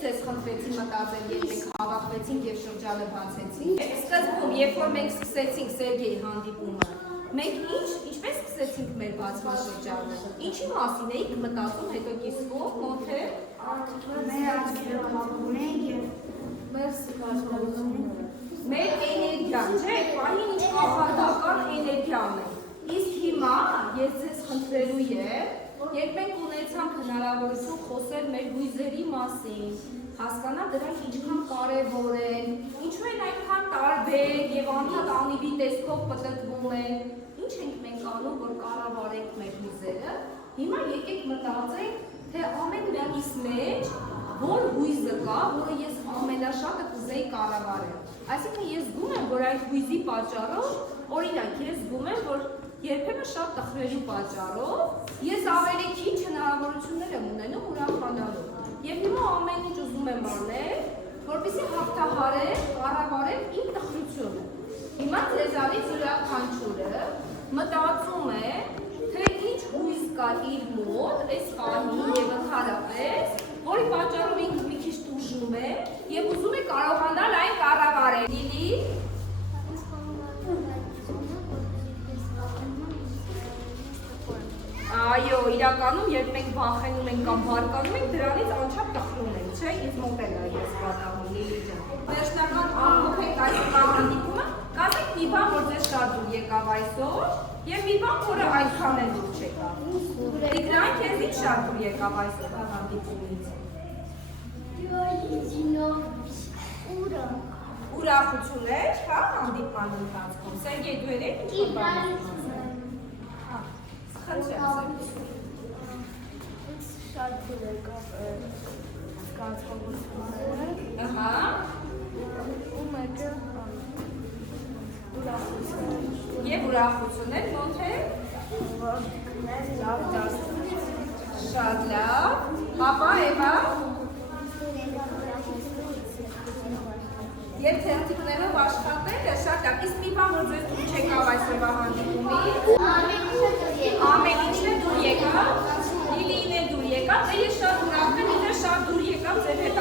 ձեզ խնդրեցի մտածել, երբ մենք հավաքվեցինք եւ շրջանը բացեցինք։ Սկզբում, երբ որ մենք սկսեցինք Սերգեյի հանդիպումը, մենք ինչպես սկսեցինք մեր բացման շրջանը։ Ինչի մասին էիք մտածում, հետո կիսվում, մոթե։ Մեր էներգիան, չէ՞, պահին ինչ կախարդական էներգիան է։ Իսկ հիմա ես ձեզ խնդրելու եմ, երբ մենք ունեցանք հնարավորություն խոսել մեր հույզերի մասին, հասկանալ դրանք ինչքան կարևոր են, ինչու են այնքան տարբեր եւ անդադ անիվի տեսքով պտտվում են, ինչ ենք մենք անում, որ կառավարենք մեր հույզերը, հիմա եկեք մտածենք, թե ամեն նրանից մեջ որ հույզը կա, որը ես ամենաշատը կուզեի կառավարել։ Այսինքն ես զգում եմ, որ այդ հույզի պատճառով, օրինակ, ես զգում եմ, որ երբեմն շատ տխրելու պատճառով ես ավելի քիչ հնարավորություններ եմ ունենում ուրախանալու։ Եվ հիմա ամեն ինչ ուզում եմ անել, որպեսզի հաղթահարեմ, կառավարեմ իմ տխրությունը։ Հիմա ձեզանից յուրաքանչյուրը մտածում է, թե ինչ հույզ կա իր մոտ, այս պահին եւ ընդհանրապես, որի պատճառով ինքը մի քիչ տուժում է եւ ուզում է կարողանալ այն կառավարել։ Լիլի Այո, իրականում, երբ մենք վախենում ենք կամ բարկանում ենք, դրանից անչափ տխրում ենք, չէ՞, ինձ մոտ էլ է ես պատահում, Լիլի ջան։ Վերջնական ամփոփ ենք այս հանդիպումը, կասեք մի բան, որ ձեզ շատ դուր եկավ այսօր, եւ մի բան, որը այնքան էլ դուր չեկավ։ Տիգրան, քեզ ինչ շատ դուր եկավ այսօր հանդիպումից։ Ուրախություն էր, հա, հանդիպման ընթացքում։ Սերգեյ, դու եք ինչ բան։ Շատ դուր եկավ զգացողությունները։ Ահա։ Ու մեկը ուրախություն։ Եվ ուրախություն էր, մոթե։ Լավ դասում։ Շատ լավ։ Պապա, Էվա։ Եվ թերթիկներով աշխատելը շատ լավ։ Իսկ մի բան, որ ձեզ դուր չեկավ այսօրվա հանդիպումից։ Ամեն ինչն է դուր եկավ, Լիլին է դուր եկավ, ես շատ ուրախ եմ, ինձ շատ դուր եկավ ձեր հետ